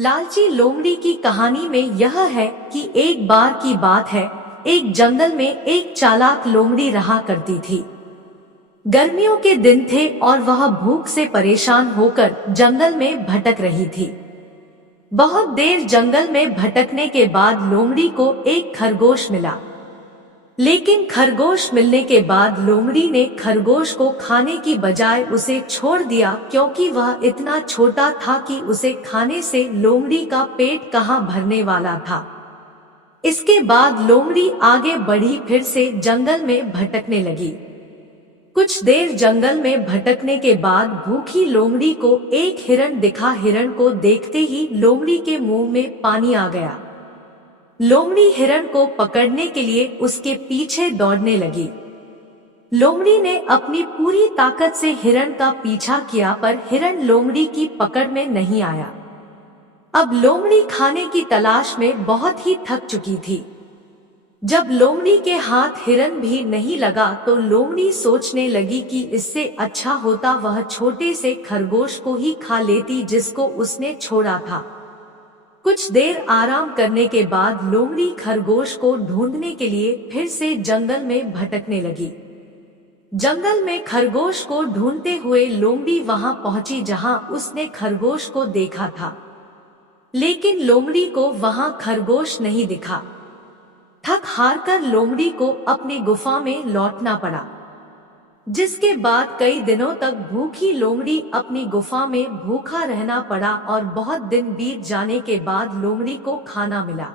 लालची लोमड़ी की कहानी में यह है कि एक बार की बात है, एक जंगल में एक चालाक लोमड़ी रहा करती थी। गर्मियों के दिन थे और वह भूख से परेशान होकर जंगल में भटक रही थी। बहुत देर जंगल में भटकने के बाद लोमड़ी को एक खरगोश मिला। लेकिन खरगोश मिलने के बाद लोमड़ी ने खरगोश को खाने की बजाय उसे छोड़ दिया, क्योंकि वह इतना छोटा था कि उसे खाने से लोमड़ी का पेट कहाँ भरने वाला था। इसके बाद लोमड़ी आगे बढ़ी, फिर से जंगल में भटकने लगी। कुछ देर जंगल में भटकने के बाद भूखी लोमड़ी को एक हिरण दिखा। हिरण को देखते ही लोमड़ी के मुंह में पानी आ गया। लोमड़ी हिरण को पकड़ने के लिए उसके पीछे दौड़ने लगी। लोमड़ी ने अपनी पूरी ताकत से हिरण का पीछा किया, पर हिरण लोमड़ी की पकड़ में नहीं आया। अब लोमड़ी खाने की तलाश में बहुत ही थक चुकी थी। जब लोमड़ी के हाथ हिरण भी नहीं लगा तो लोमड़ी सोचने लगी कि इससे अच्छा होता वह छोटे से खरगोश को ही खा लेती जिसको उसने छोड़ा था। कुछ देर आराम करने के बाद लोमड़ी खरगोश को ढूंढने के लिए फिर से जंगल में भटकने लगी। जंगल में खरगोश को ढूंढते हुए लोमड़ी वहां पहुंची जहां उसने खरगोश को देखा था। लेकिन लोमड़ी को वहां खरगोश नहीं दिखा। थक हारकर लोमड़ी को अपनी गुफा में लौटना पड़ा, जिसके बाद कई दिनों तक भूखी लोमड़ी अपनी गुफा में भूखा रहना पड़ा और बहुत दिन बीत जाने के बाद लोमड़ी को खाना मिला।